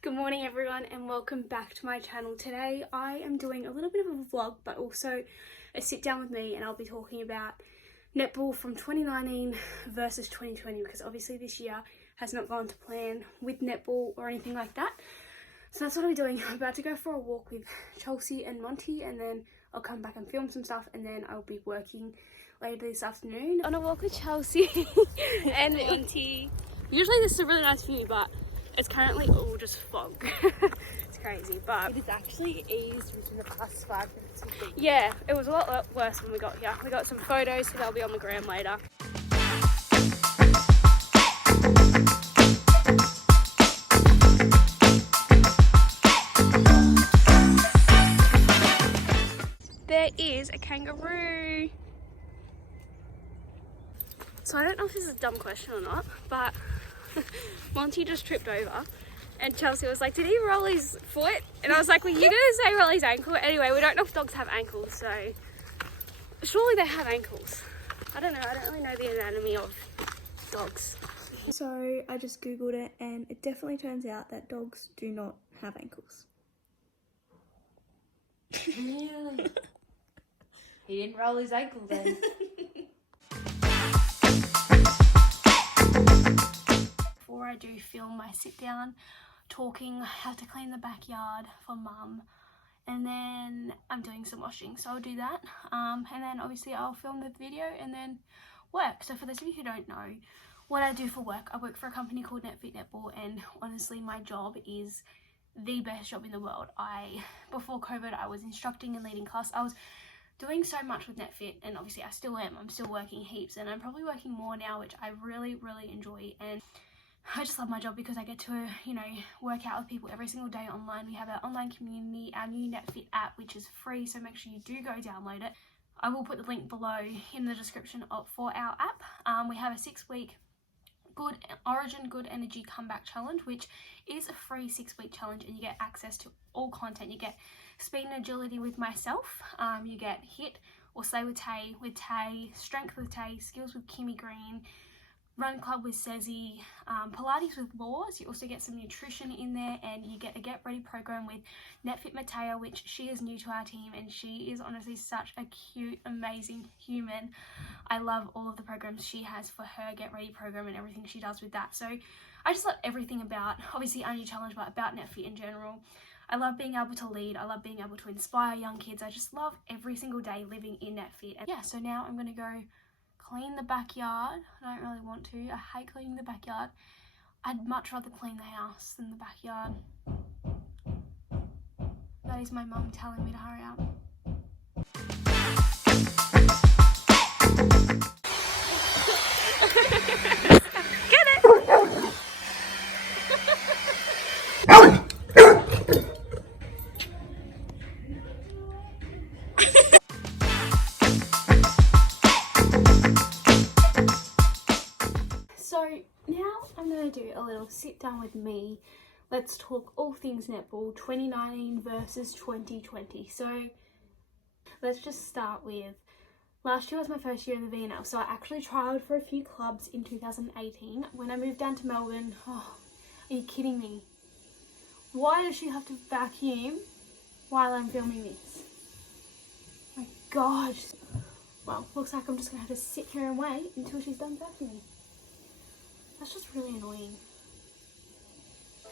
Good morning everyone and welcome back to my channel. Today I am doing a little bit of a vlog but also a sit down with me, and I'll be talking about netball from 2019 versus 2020 because obviously this year has not gone to plan with netball or anything like that. So that's what I'll be doing. I'm about to go for a walk with Chelsea and Monty, and then I'll come back and film some stuff, and then I'll be working later this afternoon on a walk with Chelsea and Monty. Usually this is a really nice view, but it's currently all just fog. It's crazy, but it is actually eased within the past 5 minutes. Yeah, it was a lot worse when we got here. We got some photos, so they'll be on the gram later. There is a kangaroo. So I don't know if this is a dumb question or not, but Monty just tripped over and Chelsea was like, did he roll his foot? And I was like, well, you're gonna say roll his ankle. Anyway, we don't know if dogs have ankles, so surely they have ankles. I don't know, I don't really know the anatomy of dogs. So I just googled it and it definitely turns out that dogs do not have ankles. Really? He didn't roll his ankle then. Before I do film my sit down talking, I have to clean the backyard for mum, and then I'm doing some washing, so I'll do that, and then obviously I'll film the video and then work. So for those of you who don't know what I do for work, I work for a company called Netball, and honestly my job is the best job in the world. Before COVID I was instructing and leading class. I was doing so much with NetFit, and obviously I still am. I'm still working heaps, and I'm probably working more now, which I really enjoy. And I just love my job because I get to, work out with people every single day online. We have our online community, our new NetFit app, which is free, so make sure you do go download it. I will put the link below in the description for our app. We have a 6-week Origin Good Energy Comeback Challenge, which is a free 6-week challenge, and you get access to all content. You get speed and agility with myself, you get hit or slay with Tay, strength with Tay, skills with Kimmy Green, run club with Cezi, Pilates with Laws. You also get some nutrition in there, and you get a get ready program with NetFit Matea, which she is new to our team, and she is honestly such a cute, amazing human. I love all of the programs she has for her get ready program and everything she does with that. So I just love everything about, obviously our new challenge, but about NetFit in general. I love being able to lead. I love being able to inspire young kids. I just love every single day living in NetFit. And yeah, so now I'm going to go clean the backyard. I don't really want to. I hate cleaning the backyard. I'd much rather clean the house than the backyard. That is my mum telling me to hurry up. Get it! So now I'm going to do a little sit down with me. Let's talk all things netball 2019 versus 2020. So let's just start with, last year was my first year in the VNL, so I actually trialled for a few clubs in 2018. When I moved down to Melbourne, are you kidding me? Why does she have to vacuum while I'm filming this? My God. Well, looks like I'm just going to have to sit here and wait until she's done vacuuming. That's just really annoying.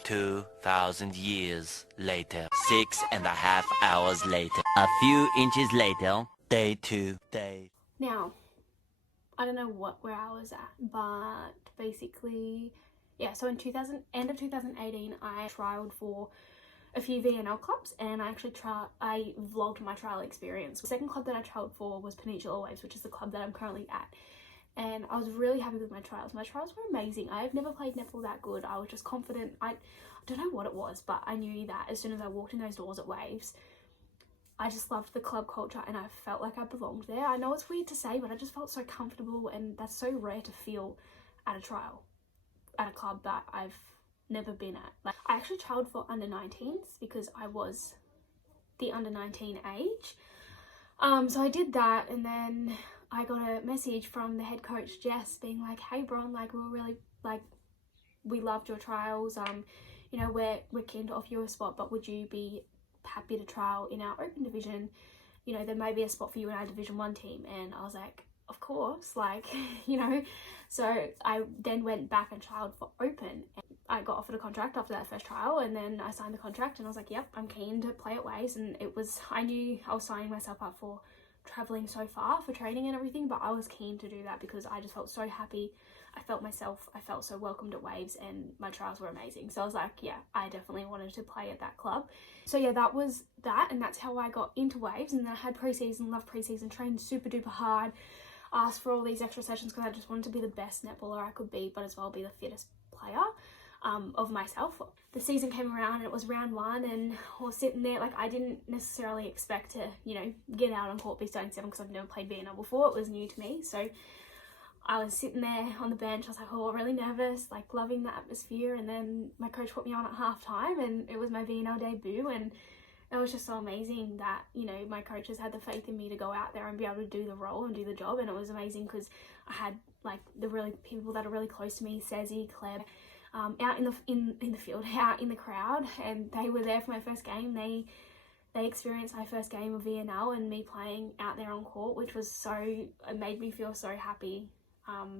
2,000 years later. 6.5 hours later. A few inches later. Day 2. Now, I don't know where I was at, but basically, yeah, so in end of 2018, I trialed for a few VNL clubs, and I actually I vlogged my trial experience. The second club that I trialed for was Peninsula Waves, which is the club that I'm currently at. And I was really happy with my trials. My trials were amazing. I've never played netball that good. I was just confident. I don't know what it was, but I knew that as soon as I walked in those doors at Waves, I just loved the club culture and I felt like I belonged there. I know it's weird to say, but I just felt so comfortable, and that's so rare to feel at a trial, at a club that I've never been at. Like, I actually trialed for under 19s because I was the under 19 age. So I did that, and then I got a message from the head coach Jess being like, hey Bron, like we loved your trials, you know, we're keen to offer you a spot, but would you be happy to trial in our open division? You know, there may be a spot for you in our Division 1 team. And I was like, of course, like, you know. So I then went back and trialed for open. I got offered a contract after that first trial, and then I signed the contract and I was like, yep, I'm keen to play at Waves. And it was, I knew I was signing myself up for traveling so far for training and everything, but I was keen to do that because I just felt so happy. I felt so welcomed at Waves, and my trials were amazing. So I was like, yeah, I definitely wanted to play at that club. So yeah, that was that, and that's how I got into Waves. And then I had pre-season, loved pre-season, trained super duper hard, asked for all these extra sessions because I just wanted to be the best netballer I could be, but as well be the fittest player of myself. The season came around and it was round 1, and I was sitting there, like, I didn't necessarily expect to, you know, get out on court, be starting 7, because I've never played VNL before. It was new to me. So I was sitting there on the bench. I was like, oh, really nervous, like loving the atmosphere. And then my coach put me on at half time, and it was my VNL debut. And it was just so amazing that, you know, my coaches had the faith in me to go out there and be able to do the role and do the job. And it was amazing because I had like the really people that are really close to me, Sezzy, Claire, out in the field, out in the crowd, and they were there for my first game. They experienced my first game of VNL and me playing out there on court, which was it made me feel so happy,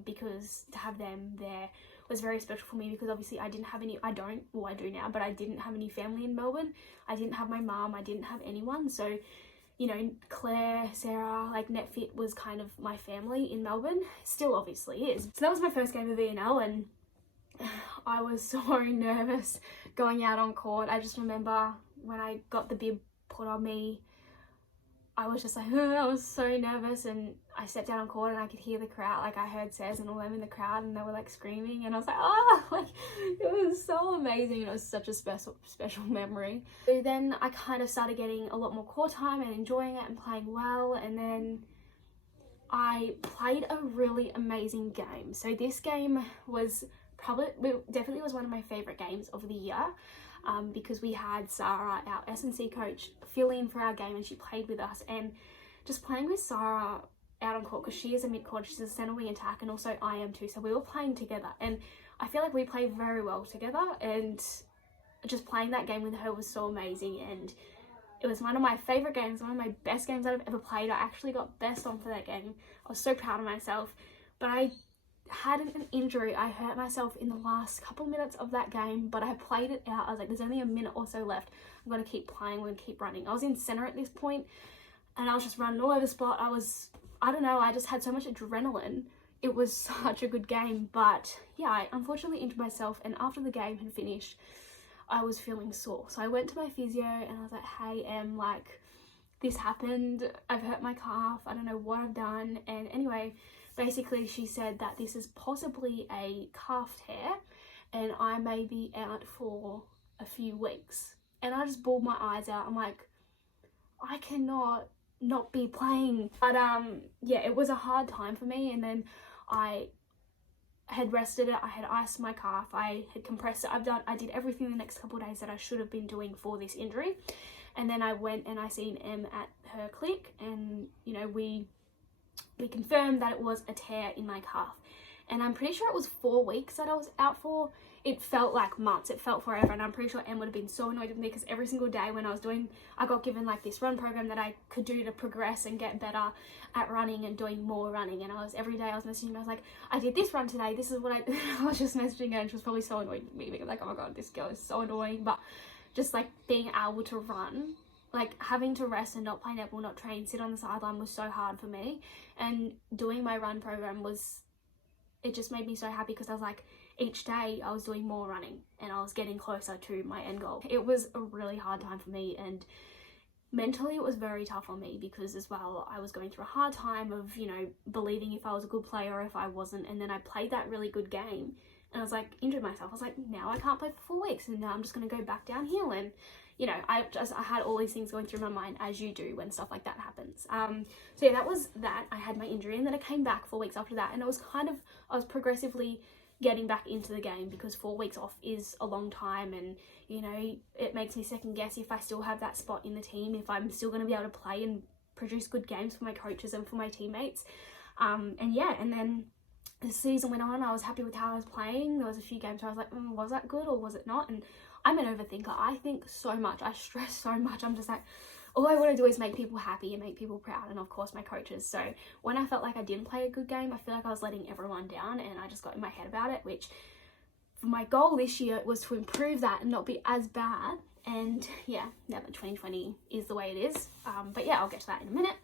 because to have them there was very special for me, because obviously I didn't have any, I do now, but I didn't have any family in Melbourne. I didn't have my mum, I didn't have anyone. So, you know, Claire, Sarah, like NetFit was kind of my family in Melbourne, still obviously is. So that was my first game of VNL, and I was so nervous going out on court. I just remember when I got the bib put on me, I was just like, I was so nervous, and I stepped out on court and I could hear the crowd, like I heard Sez and all them in the crowd, and they were like screaming, and I was like, like it was so amazing. It was such a special memory. So then I kind of started getting a lot more court time and enjoying it and playing well, and then I played a really amazing game. So this game was definitely was one of my favorite games of the year, because we had Sarah, our S&C coach, fill in for our game, and she played with us. And just playing with Sarah out on court, because she is a mid-court, she's a centre wing attack, and also I am too, so we were playing together, and I feel like we played very well together, and just playing that game with her was so amazing. And it was one of my favourite games, one of my best games that I've ever played. I actually got best on for that game. I was so proud of myself, but I had an injury. I hurt myself in the last couple minutes of that game, but I played it out. I was like, there's only a minute or so left. I'm going to keep playing, I'm going to keep running. I was in centre at this point, and I was just running all over the spot. I don't know, I just had so much adrenaline. It was such a good game, but yeah, I unfortunately injured myself, and after the game had finished, I was feeling sore. So I went to my physio and I was like, hey, Em, like, this happened. I've hurt my calf. I don't know what I've done. And anyway, basically she said that this is possibly a calf tear and I may be out for a few weeks. And I just bawled my eyes out. I'm like, I cannot not be playing. But yeah, it was a hard time for me. And then I had rested it, I had iced my calf, I had compressed it, I did everything the next couple of days that I should have been doing for this injury. And then I went and I seen Em at her clinic, and you know, we confirmed that it was a tear in my calf. And I'm pretty sure it was 4 weeks that I was out for. It felt like months, it felt forever, and I'm pretty sure Em would have been so annoyed with me, because every single day when I got given like this run program that I could do to progress and get better at running and doing more running, and every day I was messaging her, I was like, I did this run today, this is what I was just messaging her, and she was probably so annoyed with me, because like, oh my god, this girl is so annoying. But just like being able to run, like having to rest and not play netball, not train, sit on the sideline was so hard for me, and doing my run program it just made me so happy, because I was like, each day I was doing more running and I was getting closer to my end goal. It was a really hard time for me, and mentally it was very tough on me, because as well I was going through a hard time of, you know, believing if I was a good player or if I wasn't. And then I played that really good game and I was like, injured myself. I was like, now I can't play for 4 weeks, and now I'm just going to go back downhill. And you know, I had all these things going through my mind, as you do when stuff like that happens. So yeah, that was that. I had my injury, and then I came back 4 weeks after that, and I was progressively getting back into the game, because 4 weeks off is a long time, and you know, it makes me second guess if I still have that spot in the team, if I'm still going to be able to play and produce good games for my coaches and for my teammates. And yeah, and then the season went on. I was happy with how I was playing. There was a few games where I was like, was that good or was it not? And I'm an overthinker. I think so much. I stress so much. I'm just like, all I want to do is make people happy and make people proud, and of course my coaches. So when I felt like I didn't play a good game, I feel like I was letting everyone down, and I just got in my head about it, which for my goal this year was to improve that and not be as bad. And yeah, now that 2020 is the way it is. But yeah, I'll get to that in a minute.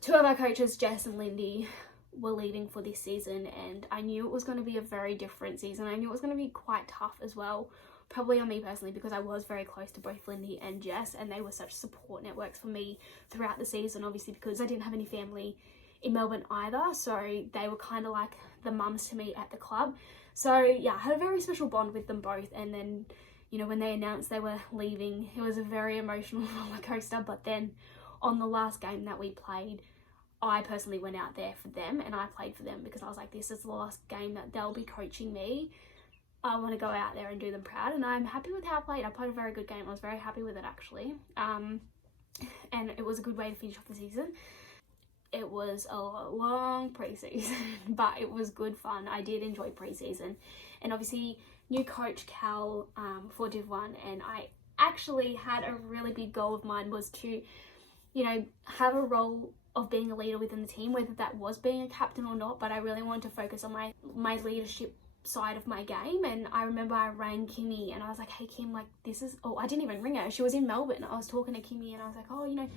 Two of our coaches, Jess and Lindy, were leaving for this season, and I knew it was going to be a very different season. I knew it was going to be quite tough as well, probably on me personally, because I was very close to both Lindy and Jess, and they were such support networks for me throughout the season, obviously because I didn't have any family in Melbourne either, so they were kind of like the mums to me at the club. So yeah, I had a very special bond with them both. And then, you know, when they announced they were leaving, it was a very emotional roller coaster. But then on the last game that we played, I personally went out there for them and I played for them, because I was like, this is the last game that they'll be coaching me. I want to go out there and do them proud, and I'm happy with how I played. I played a very good game. I was very happy with it, actually. And it was a good way to finish off the season. It was a long pre-season, but it was good fun. I did enjoy pre-season. And obviously, new coach Cal for Div 1, and I actually had a really big goal of mine was to, you know, have a role of being a leader within the team, whether that was being a captain or not, but I really wanted to focus on my leadership side of my game. And I remember I rang Kimmy and I was like, hey Kim, like this is, I didn't even ring her, she was in Melbourne. I was talking to Kimmy and I was like, oh, you know,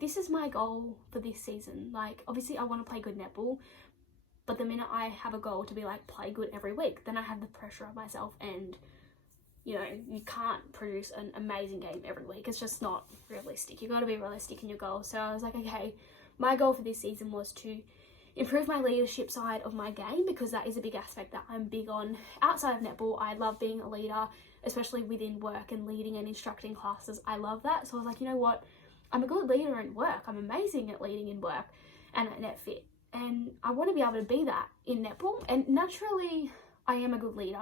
this is my goal for this season. Like, obviously I want to play good netball, but the minute I have a goal to be like, play good every week, then I have the pressure on myself, and you know, you can't produce an amazing game every week. It's just not realistic. You got to be realistic in your goals. So I was like, okay, my goal for this season was to improve my leadership side of my game, because that is a big aspect that I'm big on outside of netball. I love being a leader, especially within work and leading and instructing classes. I love that. So I was like, you know what? I'm a good leader in work. I'm amazing at leading in work and at net fit. And I want to be able to be that in netball. And naturally, I am a good leader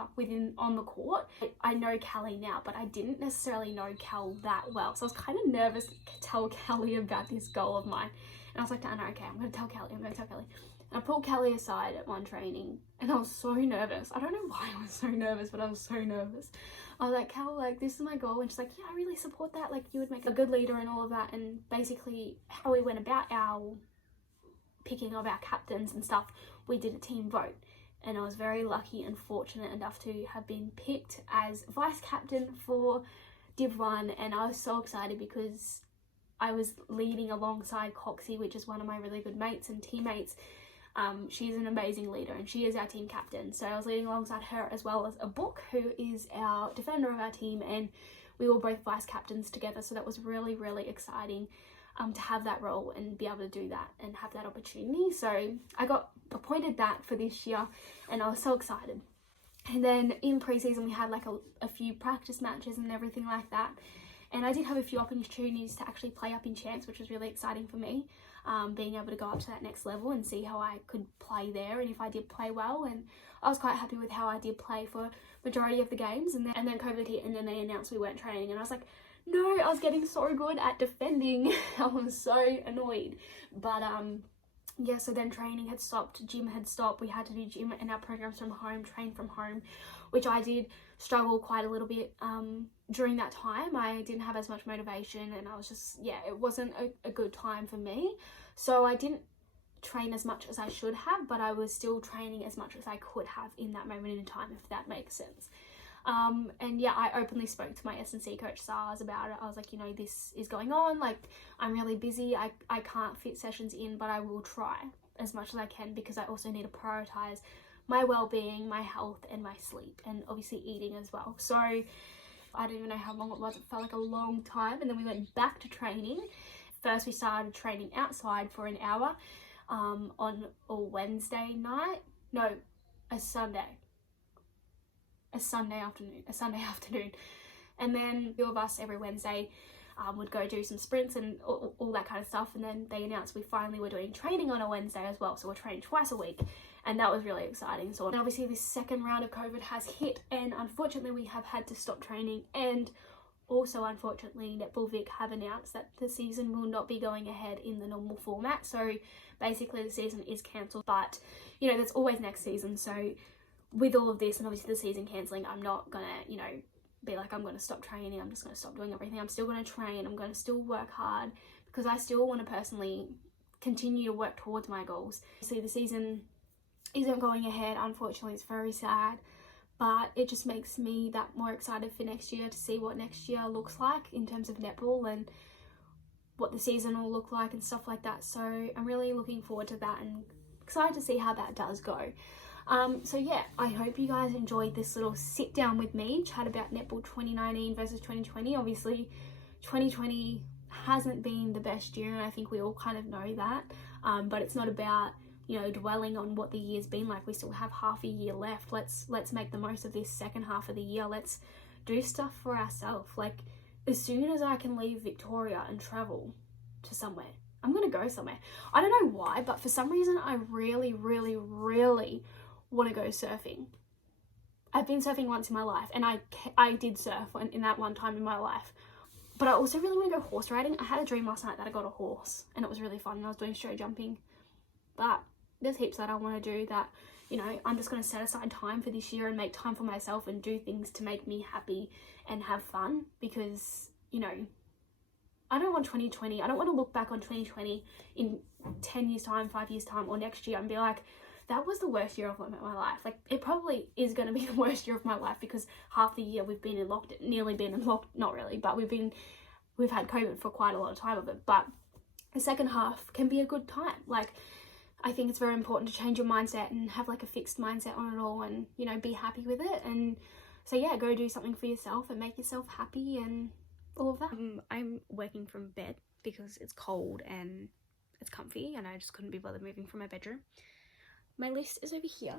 on the court. I know Callie now, but I didn't necessarily know Cal that well. So I was kind of nervous to tell Callie about this goal of mine. And I was like to Anna, okay, I'm going to tell Callie. And I pulled Callie aside at one training, and I was so nervous. I don't know why I was so nervous, but I was so nervous. I was like, Cal, like, this is my goal. And she's like, yeah, I really support that. Like, you would make a good leader and all of that. And basically how we went about our picking of our captains and stuff, we did a team vote. And I was very lucky and fortunate enough to have been picked as vice captain for Div 1. And I was so excited because I was leading alongside Coxie, which is one of my really good mates and teammates. She's an amazing leader and she is our team captain. So I was leading alongside her, as well as a Book, who is our defender of our team, and we were both vice captains together. So that was really, really exciting to have that role and be able to do that and have that opportunity. So I got appointed that for this year and I was so excited. And then in pre-season we had like a few practice matches and everything like that. And I did have a few opportunities to actually play up in champs, which was really exciting for me, being able to go up to that next level and see how I could play there and if I did play well. And I was quite happy with how I did play for majority of the games. And then COVID hit and then they announced we weren't training, and I was like, no, I was getting so good at defending. I was so annoyed. But yeah, so then training had stopped, gym had stopped. We had to do gym and our programs from home, train from home, which I did struggle quite a little bit during that time. I didn't have as much motivation and I was just, yeah, it wasn't a good time for me. So I didn't train as much as I should have, but I was still training as much as I could have in that moment in time, if that makes sense. And yeah, I openly spoke to my S&C coach SARS about it. I was like, you know, this is going on, like I'm really busy, I can't fit sessions in, but I will try as much as I can, because I also need to prioritize my well-being, my health and my sleep, and obviously eating as well. So I don't even know how long it was, it felt like a long time. And then we went back to training. First we started training outside for an hour on a Wednesday night, no, a Sunday afternoon. And then two of us every Wednesday would go do some sprints and all that kind of stuff. And then they announced we finally were doing training on a Wednesday as well, so we're training twice a week, and that was really exciting. So obviously this second round of COVID has hit, and unfortunately we have had to stop training, and also unfortunately Netball Vic have announced that the season will not be going ahead in the normal format. So basically the season is cancelled, but you know, there's always next season. So with all of this and obviously the season cancelling, I'm not gonna, you know, be like, I'm going to stop training, I'm just going to stop doing everything. I'm still going to train, I'm going to still work hard, because I still want to personally continue to work towards my goals. See, the season isn't going ahead, unfortunately. It's very sad, but it just makes me that more excited for next year, to see what next year looks like in terms of netball and what the season will look like and stuff like that. So I'm really looking forward to that and excited to see how that does go. So yeah, I hope you guys enjoyed this little sit down with me, chat about netball 2019 versus 2020. Obviously 2020 hasn't been the best year, and I think we all kind of know that, but it's not about, you know, dwelling on what the year's been like. We still have half a year left. Let's make the most of this second half of the year. Let's do stuff for ourselves. Like, as soon as I can leave Victoria and travel to somewhere, I'm gonna go somewhere. I don't know why, but for some reason I really want to go surfing. I've been surfing once in my life, and I did surf in that one time in my life. But I also really want to go horse riding. I had a dream last night that I got a horse, and it was really fun, and I was doing straight jumping. But there's heaps that I want to do that, you know, I'm just going to set aside time for this year and make time for myself and do things to make me happy and have fun, because, you know, I don't want 2020, I don't want to look back on 2020 in 10 years time, 5 years time, or next year and be like, that was the worst year of my life. Like, it probably is going to be the worst year of my life, because half the year we've been in lockdown, nearly been in lockdown, not really, but we've had COVID for quite a lot of time of it. But the second half can be a good time. Like, I think it's very important to change your mindset and have like a fixed mindset on it all, and, you know, be happy with it. And so yeah, go do something for yourself and make yourself happy and all of that. I'm working from bed because it's cold and it's comfy, and I just couldn't be bothered moving from my bedroom. My list is over here.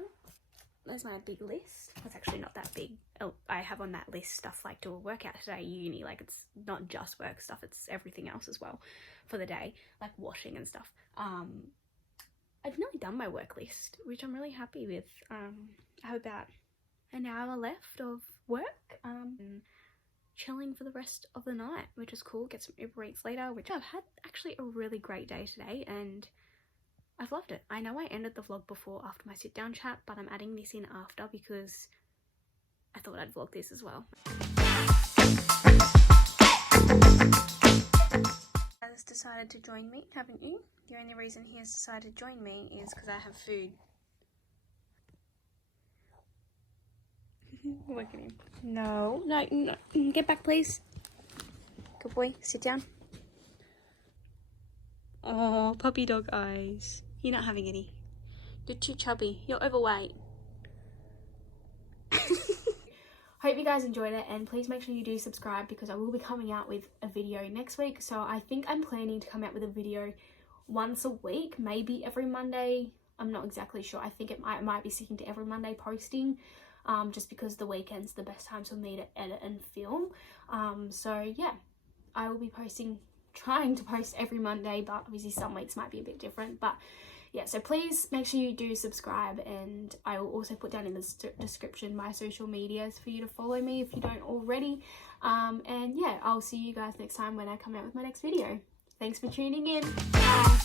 There's my big list. It's actually not that big. Oh, I have on that list stuff like do a workout today, uni, like it's not just work stuff, it's everything else as well for the day, like washing and stuff. I've nearly done my work list, which I'm really happy with. I have about an hour left of work, chilling for the rest of the night, which is cool. Get some Uber Eats later, which I've had actually a really great day today, and I've loved it. I know I ended the vlog before after my sit down chat, but I'm adding this in after because I thought I'd vlog this as well. Has decided to join me, haven't you? The only reason he has decided to join me is because I have food. Look at him. No, get back please. Good boy, sit down. Oh, puppy dog eyes. You're not having any. You're too chubby. You're overweight. Hope you guys enjoyed it, and please make sure you do subscribe, because I will be coming out with a video next week. So I think I'm planning to come out with a video once a week, maybe every Monday. I'm not exactly sure. I think I might be sticking to every Monday posting, just because the weekend's the best times for me to edit and film. So yeah, I will be trying to post every Monday, but obviously some weeks might be a bit different. But yeah, so please make sure you do subscribe, and I will also put down in the description my social medias for you to follow me if you don't already. And yeah, I'll see you guys next time when I come out with my next video. Thanks for tuning in. Bye.